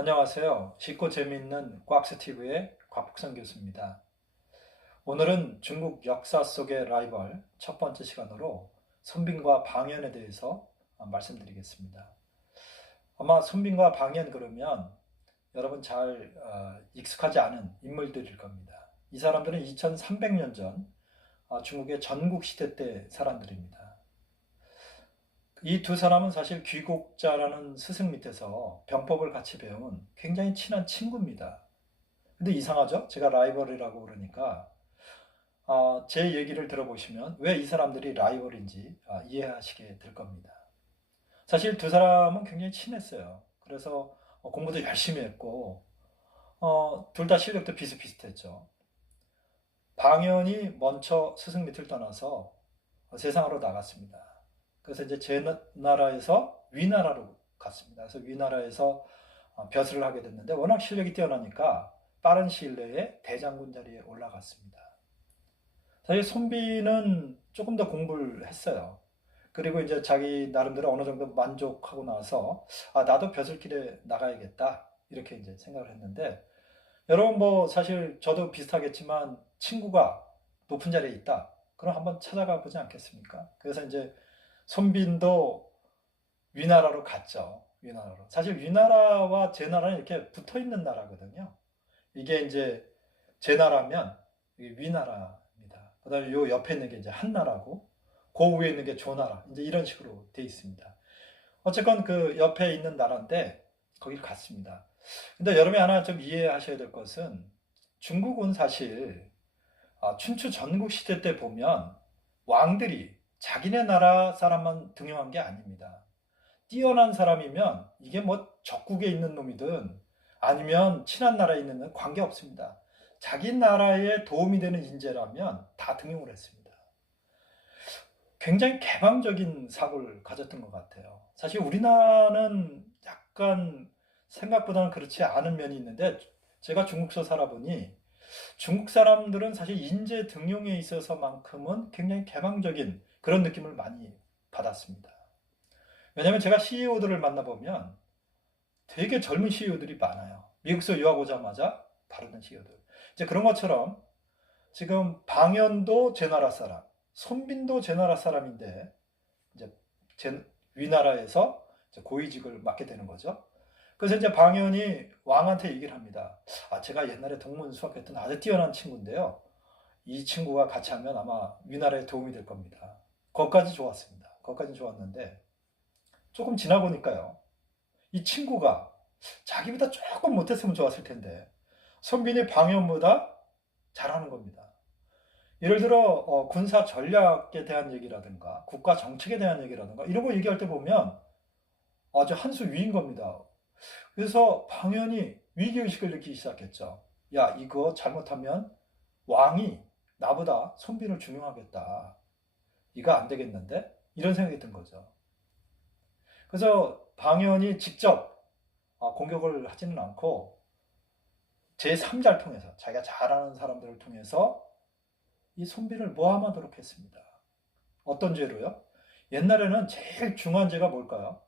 안녕하세요. 쉽고 재미있는 꽉스티브의 곽북선 교수입니다. 오늘은 중국 역사 속의 라이벌 첫 번째 시간으로 손빈과 방연에 대해서 말씀드리겠습니다. 아마 손빈과 방연 그러면 여러분 잘 익숙하지 않은 인물들일 겁니다. 이 사람들은 2300년 전 중국의 전국시대 때 사람들입니다. 이 두 사람은 사실 귀국자라는 스승 밑에서 병법을 같이 배운 굉장히 친한 친구입니다. 근데 이상하죠? 제가 라이벌이라고 그러니까 제 얘기를 들어보시면 왜 이 사람들이 라이벌인지 이해하시게 될 겁니다. 사실 두 사람은 굉장히 친했어요. 그래서 공부도 열심히 했고 둘 다 실력도 비슷비슷했죠. 방연이 먼저 스승 밑을 떠나서 세상으로 나갔습니다. 그래서 이제 제 나라에서 위나라로 갔습니다. 그래서 위나라에서 벼슬을 하게 됐는데 워낙 실력이 뛰어나니까 빠른 시일 내에 대장군 자리에 올라갔습니다. 사실 손비는 조금 더 공부를 했어요. 그리고 이제 자기 나름대로 어느 정도 만족하고 나서 나도 벼슬길에 나가야겠다 이렇게 이제 생각을 했는데 여러분 뭐 사실 저도 비슷하겠지만 친구가 높은 자리에 있다. 그럼 한번 찾아가 보지 않겠습니까? 그래서 이제 손빈도 위나라로 갔죠. 위나라로. 사실 위나라와 제 나라는 이렇게 붙어 있는 나라거든요. 이게 이제 제 나라면 이게 위나라입니다. 그다음에 요 옆에 있는 게 이제 한나라고, 그 위에 있는 게 조나라. 이제 이런 식으로 돼 있습니다. 어쨌건 그 옆에 있는 나라인데 거기를 갔습니다. 근데 여러분이 하나 좀 이해하셔야 될 것은 중국은 사실 춘추 전국 시대 때 보면 왕들이 자기네 나라 사람만 등용한 게 아닙니다. 뛰어난 사람이면 이게 뭐 적국에 있는 놈이든 아니면 친한 나라에 있는 놈 관계 없습니다. 자기 나라에 도움이 되는 인재라면 다 등용을 했습니다. 굉장히 개방적인 사고를 가졌던 것 같아요. 사실 우리나라는 약간 생각보다는 그렇지 않은 면이 있는데 제가 중국서 살아보니 중국 사람들은 사실 인재 등용에 있어서만큼은 굉장히 개방적인 그런 느낌을 많이 받았습니다. 왜냐하면 제가 CEO들을 만나보면 되게 젊은 CEO들이 많아요. 미국에서 유학 오자마자 바로 된 CEO들. 이제 그런 것처럼 지금 방연도 제 나라 사람, 손빈도 제 나라 사람인데 이제 제 위나라에서 이제 고위직을 맡게 되는 거죠. 그래서 이제 방연이 왕한테 얘기를 합니다. 제가 옛날에 동문 수학했던 아주 뛰어난 친구인데요. 이 친구가 같이 하면 아마 위나라에 도움이 될 겁니다. 거기까지 좋았습니다. 거기까지 좋았는데 조금 지나 보니까요. 이 친구가 자기보다 조금 못했으면 좋았을 텐데 손빈이 방연보다 잘하는 겁니다. 예를 들어 군사 전략에 대한 얘기라든가 국가 정책에 대한 얘기라든가 이런 거 얘기할 때 보면 아주 한 수 위인 겁니다. 그래서 방연이 위기의식을 느끼기 시작했죠. 야, 이거 잘못하면 왕이 나보다 손빈을 중용하겠다. 이거 안 되겠는데? 이런 생각이 든 거죠. 그래서 방연이 직접 공격을 하지는 않고 제3자를 통해서 자기가 잘 아는 사람들을 통해서 이 손빈을 모함하도록 했습니다. 어떤 죄로요? 옛날에는 제일 중요한 죄가 뭘까요?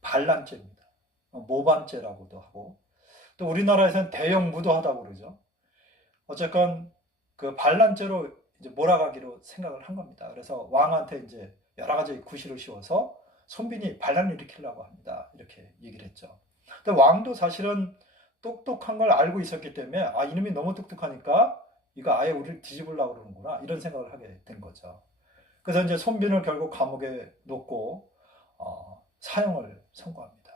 반란죄입니다. 모반죄라고도 하고 또 우리나라에서는 대형 무도하다고 그러죠. 어쨌건 그 반란죄로 이제 몰아가기로 생각을 한 겁니다. 그래서 왕한테 이제 여러 가지 구실을 씌워서 손빈이 반란을 일으키려고 합니다. 이렇게 얘기를 했죠. 근데 왕도 사실은 똑똑한 걸 알고 있었기 때문에 이놈이 너무 똑똑하니까 이거 아예 우리를 뒤집으려고 그러는구나 이런 생각을 하게 된 거죠. 그래서 이제 손빈을 결국 감옥에 놓고 사형을 선고합니다.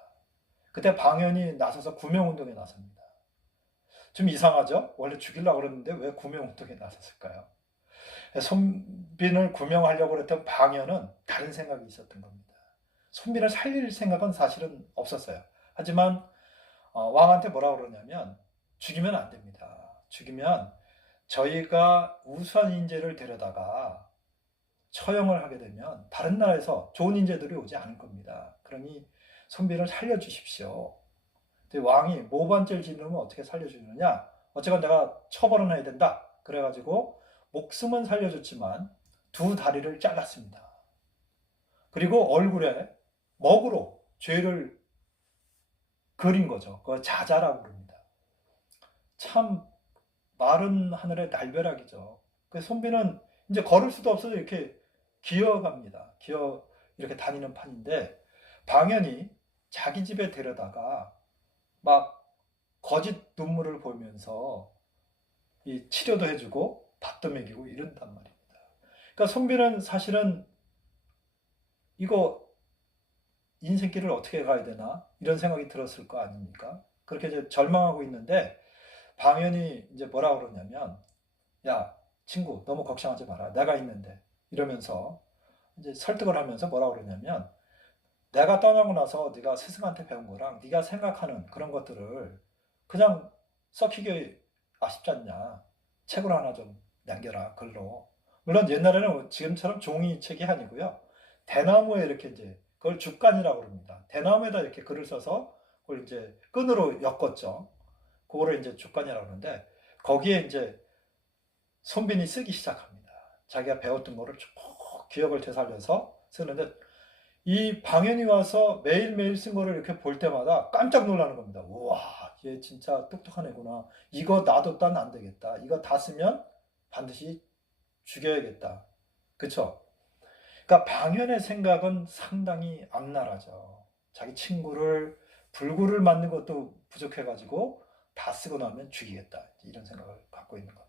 그때 방연이 나서서 구명운동에 나섭니다. 좀 이상하죠? 원래 죽이려고 그랬는데 왜 구명운동에 나섰을까요? 손빈을 구명하려고 했던 방연은 다른 생각이 있었던 겁니다. 손빈을 살릴 생각은 사실은 없었어요. 하지만 왕한테 뭐라고 그러냐면 죽이면 안 됩니다. 죽이면 저희가 우수한 인재를 데려다가 처형을 하게 되면 다른 나라에서 좋은 인재들이 오지 않을 겁니다. 그러니 손빈을 살려주십시오. 근데 왕이 모반죄를 지르면 어떻게 살려주느냐? 어쨌건 내가 처벌은 해야 된다. 그래가지고 목숨은 살려줬지만 두 다리를 잘랐습니다. 그리고 얼굴에 먹으로 죄를 그린 거죠. 그걸 자자라고 부릅니다. 참 마른 하늘의 날벼락이죠. 그 손비는 이제 걸을 수도 없어서 이렇게 기어갑니다. 기어 이렇게 다니는 판인데 방연이 자기 집에 데려다가 막 거짓 눈물을 보면서 이 치료도 해주고 밥도 먹이고 이런단 말입니다. 그러니까 손비는 사실은 이거 인생길을 어떻게 가야 되나 이런 생각이 들었을 거 아닙니까? 그렇게 이제 절망하고 있는데 방연이 이제 뭐라 그러냐면 야 친구 너무 걱정하지 마라 내가 있는데 이러면서 이제 설득을 하면서 뭐라 그러냐면 내가 떠나고 나서 네가 스승한테 배운 거랑 네가 생각하는 그런 것들을 그냥 썩히기 아쉽지 않냐 책으로 하나 좀 남겨라 글로. 물론 옛날에는 지금처럼 종이책이 아니고요 대나무에 이렇게 이제 그걸 죽간이라고 그럽니다. 대나무에다 이렇게 글을 써서 그걸 이제 끈으로 엮었죠. 그거를 이제 죽간이라고 그러는데 거기에 이제 손빈이 쓰기 시작합니다. 자기가 배웠던 거를 쭉 기억을 되살려서 쓰는데 이 방연이 와서 매일매일 쓴 거를 이렇게 볼 때마다 깜짝 놀라는 겁니다. 우와, 얘 진짜 똑똑한 애구나. 이거 놔뒀다는 안 되겠다. 이거 다 쓰면 반드시 죽여야겠다. 그쵸? 그러니까 방연의 생각은 상당히 악랄하죠. 자기 친구를 불구를 맞는 것도 부족해가지고 다 쓰고 나면 죽이겠다. 이런 생각을 갖고 있는 겁니다.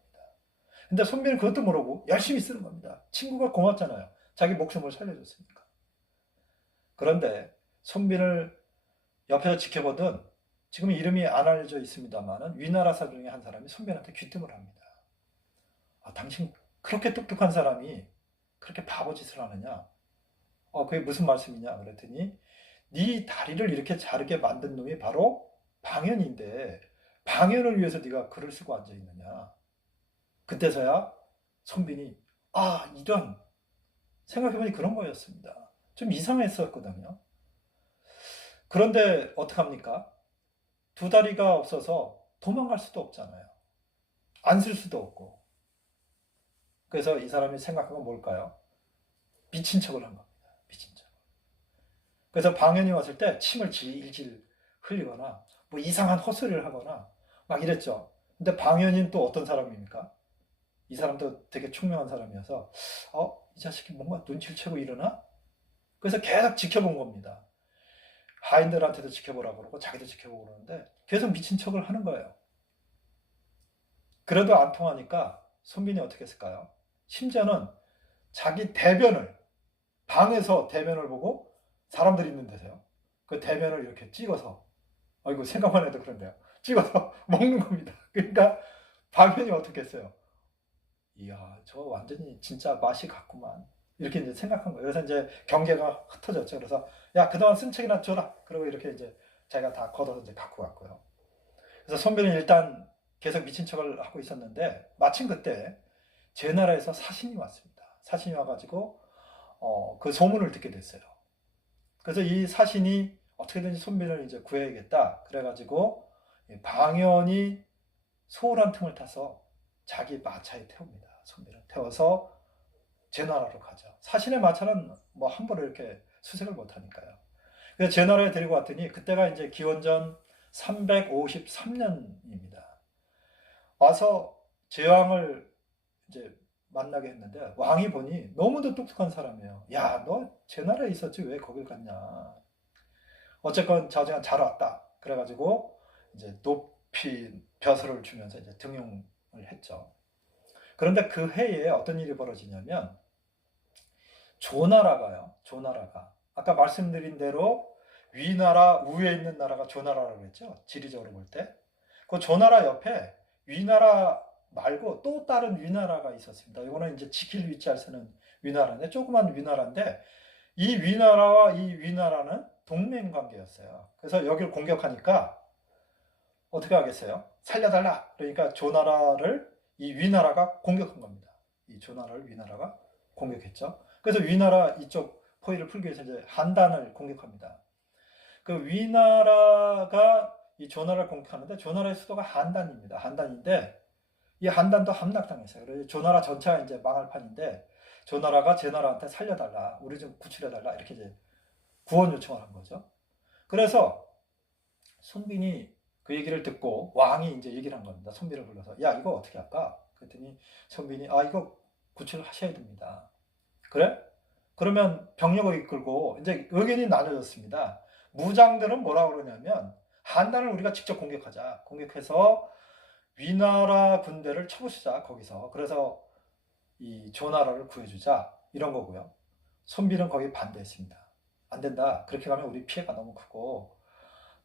근데 손비는 그것도 모르고 열심히 쓰는 겁니다. 친구가 고맙잖아요. 자기 목숨을 살려줬으니까. 그런데 손빈을 옆에서 지켜보던 지금 이름이 안 알려져 있습니다만은 위나라사 중에 한 사람이 손빈한테 귀뜸을 합니다. 아, 당신 그렇게 똑똑한 사람이 그렇게 바보짓을 하느냐? 그게 무슨 말씀이냐? 그랬더니 네 다리를 이렇게 자르게 만든 놈이 바로 방연인데 방연을 위해서 네가 글을 쓰고 앉아 있느냐? 그때서야 손빈이 이런 생각해보니 그런 거였습니다. 좀 이상했었거든요. 그런데 어떡합니까? 두 다리가 없어서 도망갈 수도 없잖아요. 안 쓸 수도 없고. 그래서 이 사람이 생각한 건 뭘까요? 미친 척을 한 겁니다. 미친 척. 그래서 방연이 왔을 때 침을 질질 흘리거나 뭐 이상한 헛소리를 하거나 막 이랬죠. 근데 방연이는 또 어떤 사람입니까? 이 사람도 되게 총명한 사람이어서 이 자식이 뭔가 눈치를 채고 이러나? 그래서 계속 지켜본 겁니다. 하인들한테도 지켜보라고 그러고 자기도 지켜보고 그러는데 계속 미친 척을 하는 거예요. 그래도 안 통하니까 손빈이 어떻게 했을까요? 심지어는 자기 대변을 방에서 대변을 보고 사람들이 있는 데서요. 그 대변을 이렇게 찍어서 이거 생각만 해도 그런데요. 찍어서 먹는 겁니다. 그러니까 방편이 어떻게 했어요? 이야 저 완전히 진짜 맛이 갔구만 이렇게 이제 생각한 거예요. 그래서 이제 경계가 흩어졌죠. 그래서 야 그동안 쓴 책이나 줘라. 그리고 이렇게 이제 자기가 다 걷어서 이제 갖고 갔고요. 그래서 손빈은 일단 계속 미친 척을 하고 있었는데 마침 그때 제 나라에서 사신이 왔습니다. 사신이 와가지고 그 소문을 듣게 됐어요. 그래서 이 사신이 어떻게든지 손빈을 이제 구해야겠다. 그래가지고 방연이 소홀 한 틈을 타서 자기 마차에 태웁니다. 손빈을 태워서 제 나라로 가죠. 사신의 마차는 뭐 함부로 이렇게 수색을 못하니까요. 그래서 제 나라에 데리고 왔더니 그때가 이제 기원전 353년입니다. 와서 제왕을 이제 만나게 했는데 왕이 보니 너무도 똑똑한 사람이에요. 야, 너 제 나라에 있었지 왜 거길 갔냐. 어쨌건 자제가 잘 왔다. 그래가지고 이제 높이 벼슬을 주면서 이제 등용을 했죠. 그런데 그 해에 어떤 일이 벌어지냐면 조나라가요. 조나라가 아까 말씀드린 대로 위나라 우에 있는 나라가 조나라라고 했죠. 지리적으로 볼 때. 그 조나라 옆에 위나라 말고 또 다른 위나라가 있었습니다. 이거는 이제 지킬 위치를 쓰는 위나라인데 조그만 위나라인데 이 위나라와 이 위나라는 동맹 관계였어요. 그래서 여기를 공격하니까 어떻게 하겠어요? 살려달라. 그러니까 조나라를 이 위나라가 공격한 겁니다. 이 조나라를 위나라가 공격했죠. 그래서 위나라 이쪽 포위를 풀기 위해서 이제 한단을 공격합니다. 그 위나라가 이 조나라를 공격하는데 조나라의 수도가 한단입니다. 한단인데 이 한단도 함락당했어요. 그래서 조나라 전체가 이제 망할 판인데 조나라가 제 나라한테 살려달라, 우리 좀 구출해달라 이렇게 이제 구원 요청을 한 거죠. 그래서 손빈이 그 얘기를 듣고 왕이 이제 얘기를 한 겁니다. 손빈을 불러서 야 이거 어떻게 할까? 그랬더니 손빈이 아 이거 구출하셔야 됩니다. 그래? 그러면 병력을 이끌고 이제 의견이 나눠졌습니다. 무장들은 뭐라 그러냐면 한단을 우리가 직접 공격하자. 공격해서 위나라 군대를 쳐부수자 거기서. 그래서 이 조나라를 구해주자 이런 거고요. 손빈은 거기 반대했습니다. 안 된다. 그렇게 가면 우리 피해가 너무 크고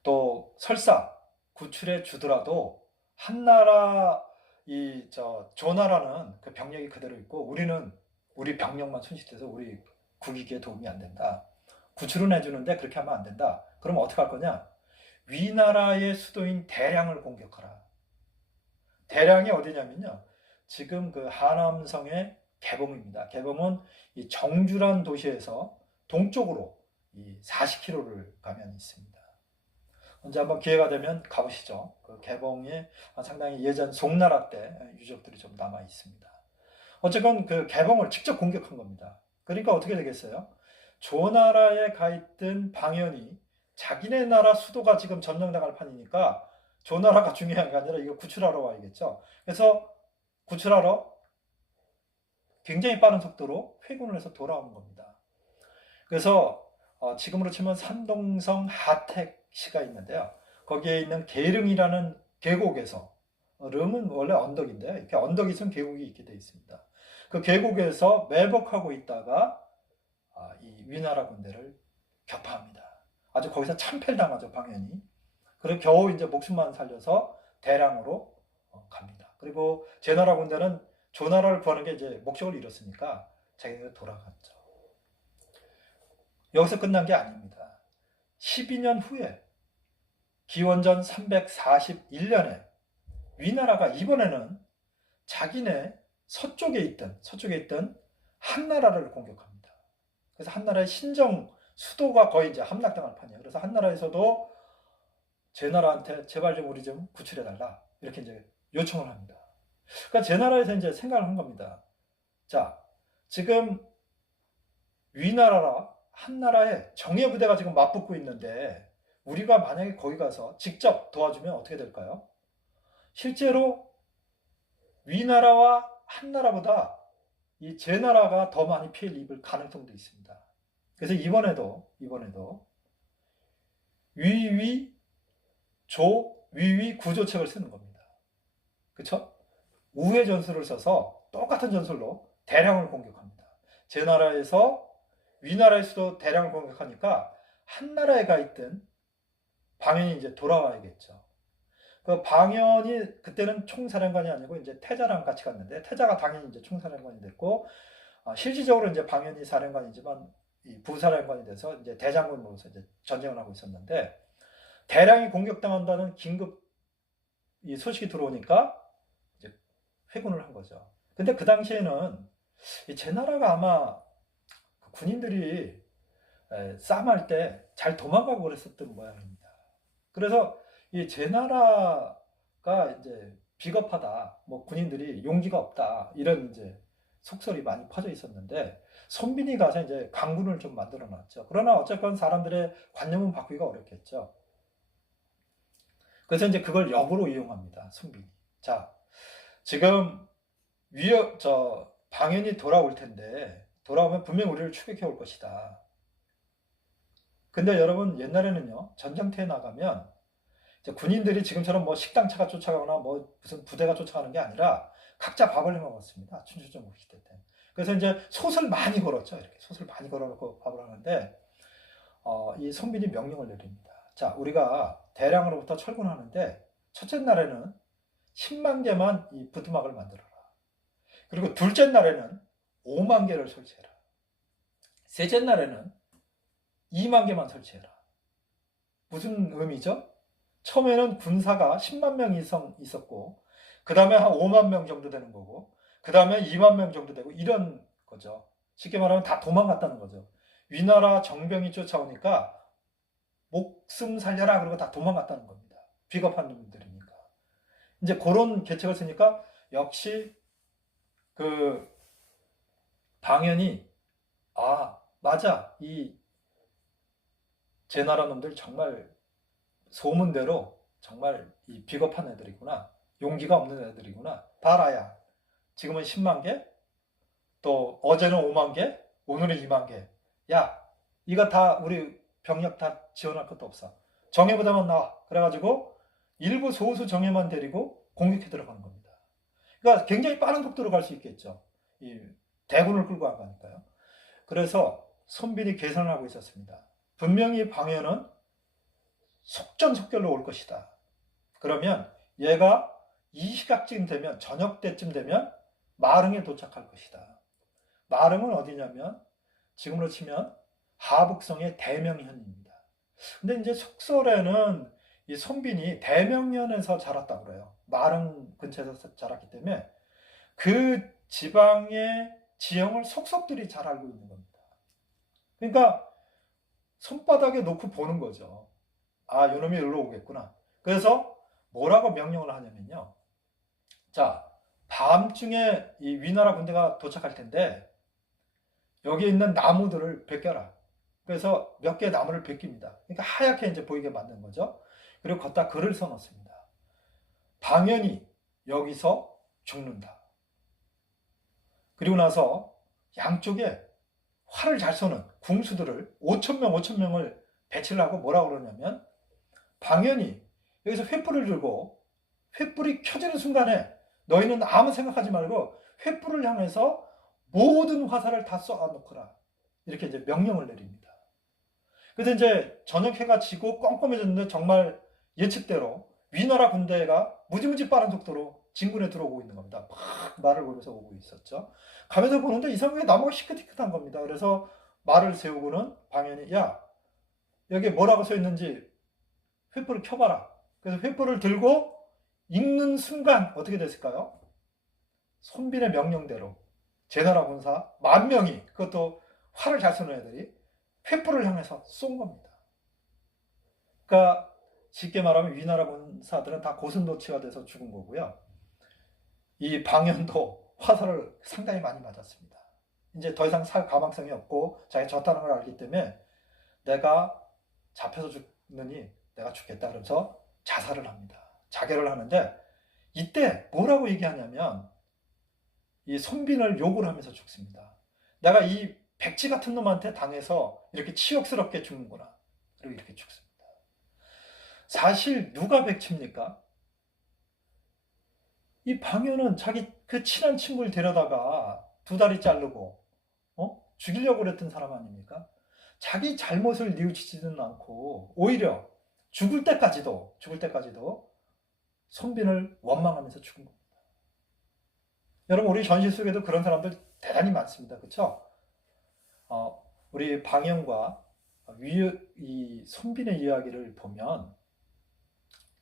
또 설사 구출해 주더라도 한나라 이 조나라는 그 병력이 그대로 있고 우리는 우리 병력만 손실돼서 우리 국익에 도움이 안 된다. 구출은 해주는데 그렇게 하면 안 된다. 그럼 어떻게 할 거냐? 위나라의 수도인 대량을 공격하라. 대량이 어디냐면요. 지금 그 하남성의 개봉입니다. 개봉은 이 정주란 도시에서 동쪽으로 이 40km를 가면 있습니다. 언제 한번 기회가 되면 가보시죠. 그 개봉에 상당히 예전 송나라 때 유적들이 좀 남아 있습니다. 어쨌건 그 개봉을 직접 공격한 겁니다. 그러니까 어떻게 되겠어요? 조나라에 가 있던 방연이 자기네 나라 수도가 지금 점령당할 판이니까 조나라가 중요한 게 아니라 이거 구출하러 와야겠죠. 그래서 구출하러 굉장히 빠른 속도로 회군을 해서 돌아오는 겁니다. 그래서 지금으로 치면 산동성 하택시가 있는데요. 거기에 있는 계릉이라는 계곡에서 릉은 원래 언덕인데요. 이렇게 언덕이 있으면 계곡이 있게 되어 있습니다. 그 계곡에서 매복하고 있다가 이 위나라 군대를 격파합니다. 아주 거기서 참패당하죠, 방연이. 그리고 겨우 이제 목숨만 살려서 대량으로 갑니다. 그리고 제나라 군대는 조나라를 구하는 게 이제 목적을 이뤘으니까 자기네가 돌아갔죠. 여기서 끝난 게 아닙니다. 12년 후에 기원전 341년에 위나라가 이번에는 자기네 서쪽에 있던 한나라를 공격합니다. 그래서 한나라의 신정 수도가 거의 이제 함락당할 판이에요. 그래서 한나라에서도 제나라한테 제발 좀 우리 좀 구출해달라 이렇게 이제 요청을 합니다. 그러니까 제나라에서 이제 생각을 한 겁니다. 자, 지금 위나라라 한나라에 정예 부대가 지금 맞붙고 있는데 우리가 만약에 거기 가서 직접 도와주면 어떻게 될까요? 실제로 위나라와 한나라보다 이 제나라가 더 많이 피해를 입을 가능성도 있습니다. 그래서 이번에도 위위 구조책을 쓰는 겁니다. 그렇죠? 우회 전술을 써서 똑같은 전술로 대량을 공격합니다. 제나라에서 위나라의 수도 대량을 공격하니까 한나라에 가 있던 방연이 이제 돌아와야겠죠. 그 방연이 그때는 총사령관이 아니고 이제 태자랑 같이 갔는데 태자가 당연히 이제 총사령관이 됐고 실질적으로 이제 방연이 사령관이지만 이 부사령관이 돼서 이제 대장군으로서 이제 전쟁을 하고 있었는데 대량이 공격당한다는 긴급 이 소식이 들어오니까 이제 회군을 한 거죠. 근데 그 당시에는 이 제나라가 아마 군인들이 싸움할 때 잘 도망가고 그랬었던 모양입니다. 그래서 이 제나라가 이제 비겁하다, 뭐 군인들이 용기가 없다 이런 이제 속설이 많이 퍼져 있었는데 손빈이 가서 이제 강군을 좀 만들어 놨죠. 그러나 어쨌건 사람들의 관념은 바꾸기가 어렵겠죠. 그래서 이제 그걸 역으로 이용합니다. 손빈이. 자, 지금 방연이 돌아올 텐데 돌아오면 분명 우리를 추격해 올 것이다. 근데 여러분 옛날에는요 전쟁터에 나가면 군인들이 지금처럼 뭐 식당차가 쫓아가거나 뭐 무슨 부대가 쫓아가는 게 아니라 각자 밥을 해 먹었습니다. 춘추전국 시대 때. 그래서 이제 솥을 많이 걸었죠. 이렇게 솥을 많이 걸어놓고 밥을 하는데 이 손빈이 명령을 내립니다. 자, 우리가 대량으로부터 철군하는데 첫째 날에는 10만 개만 이 부두막을 만들어라. 그리고 둘째 날에는 5만 개를 설치해라. 셋째 날에는 2만 개만 설치해라. 무슨 의미죠? 처음에는 군사가 10만 명 이상 있었고 그 다음에 한 5만 명 정도 되는 거고 그 다음에 2만 명 정도 되고 이런 거죠. 쉽게 말하면 다 도망갔다는 거죠. 위나라 정병이 쫓아오니까 목숨 살려라 그러고 다 도망갔다는 겁니다. 비겁한 놈들이니까. 이제 그런 계책을 쓰니까 역시 그 방연이 맞아 이 제 나라 놈들 정말 소문대로 정말 이 비겁한 애들이구나, 용기가 없는 애들이구나. 봐라야, 지금은 10만 개, 또 어제는 5만 개, 오늘은 2만 개. 야, 이거 다 우리 병력 다 지원할 것도 없어. 정예부대만 나와. 그래가지고 일부 소수 정예만 데리고 공격해 들어가는 겁니다. 그러니까 굉장히 빠른 속도로 갈 수 있겠죠. 이 대군을 끌고 안 가니까요. 그래서 손빈이 계산을 하고 있었습니다. 분명히 방해는 속전속결로 올 것이다. 그러면 얘가 이 시각쯤 되면, 저녁 때쯤 되면 마릉에 도착할 것이다. 마릉은 어디냐면 지금으로 치면 하북성의 대명현입니다. 근데 이제 속설에는 이 손빈이 대명현에서 자랐다고 그래요. 마릉 근처에서 자랐기 때문에 그 지방의 지형을 속속들이 잘 알고 있는 겁니다. 그러니까 손바닥에 놓고 보는 거죠. 아, 요놈이 여기로 오겠구나. 그래서 뭐라고 명령을 하냐면요. 자, 밤중에 이 위나라 군대가 도착할 텐데 여기 있는 나무들을 베껴라. 그래서 몇 개의 나무를 베낍니다. 그러니까 하얗게 이제 보이게 만든 거죠. 그리고 걷다 글을 써놓습니다. 방연이 여기서 죽는다. 그리고 나서 양쪽에 활을 잘 쏘는 궁수들을 5,000명을 배치를 하고 뭐라고 그러냐면, 방연이 여기서 횃불을 들고 횃불이 켜지는 순간에 너희는 아무 생각하지 말고 횃불을 향해서 모든 화살을 다 쏘아놓거라. 이렇게 이제 명령을 내립니다. 그래서 이제 저녁 해가 지고 껌껌해졌는데 정말 예측대로 위나라 군대가 무지무지 빠른 속도로 진군에 들어오고 있는 겁니다. 막 말을 걸면서 오고 있었죠. 가면서 보는데 이상하게 나무가 희끗희끗한 겁니다. 그래서 말을 세우고는 방연이, 야, 여기 뭐라고 써 있는지 횃불을 켜봐라. 그래서 횃불을 들고 읽는 순간 어떻게 됐을까요? 손빈의 명령대로 제나라 군사 10,000명이, 그것도 활을 잘 쏘는 애들이 횃불을 향해서 쏜 겁니다. 그러니까 쉽게 말하면 위나라 군사들은 다 고슴도치가 돼서 죽은 거고요. 이 방연도 화살을 상당히 많이 맞았습니다. 이제 더 이상 살 가망성이 없고 자기가 졌다는 걸 알기 때문에 내가 잡혀서 죽느니 내가 죽겠다 그러면서 자살을 합니다. 자결을 하는데 이때 뭐라고 얘기하냐면 이 손빈을 욕을 하면서 죽습니다. 내가 이 백지 같은 놈한테 당해서 이렇게 치욕스럽게 죽는구나. 그리고 이렇게 죽습니다. 사실 누가 백치입니까? 이 방연은 자기 그 친한 친구를 데려다가 2다리 자르고 죽이려고 그랬던 사람 아닙니까? 자기 잘못을 뉘우치지는 않고 오히려 죽을 때까지도 손빈을 원망하면서 죽은 겁니다. 여러분, 우리 현실 속에도 그런 사람들 대단히 많습니다. 그렇죠? 우리 방연과 이 손빈의 이야기를 보면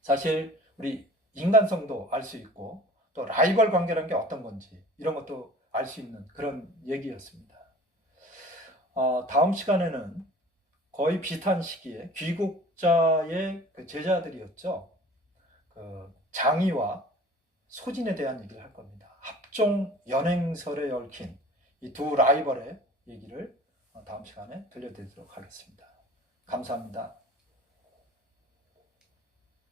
사실 우리 인간성도 알 수 있고 또 라이벌 관계라는 게 어떤 건지 이런 것도 알 수 있는 그런 얘기였습니다. 다음 시간에는 거의 비슷한 시기에 귀국자의 그 제자들이었죠. 그 장의와 소진에 대한 얘기를 할 겁니다. 합종 연행설에 얽힌 이 두 라이벌의 얘기를 다음 시간에 들려드리도록 하겠습니다. 감사합니다.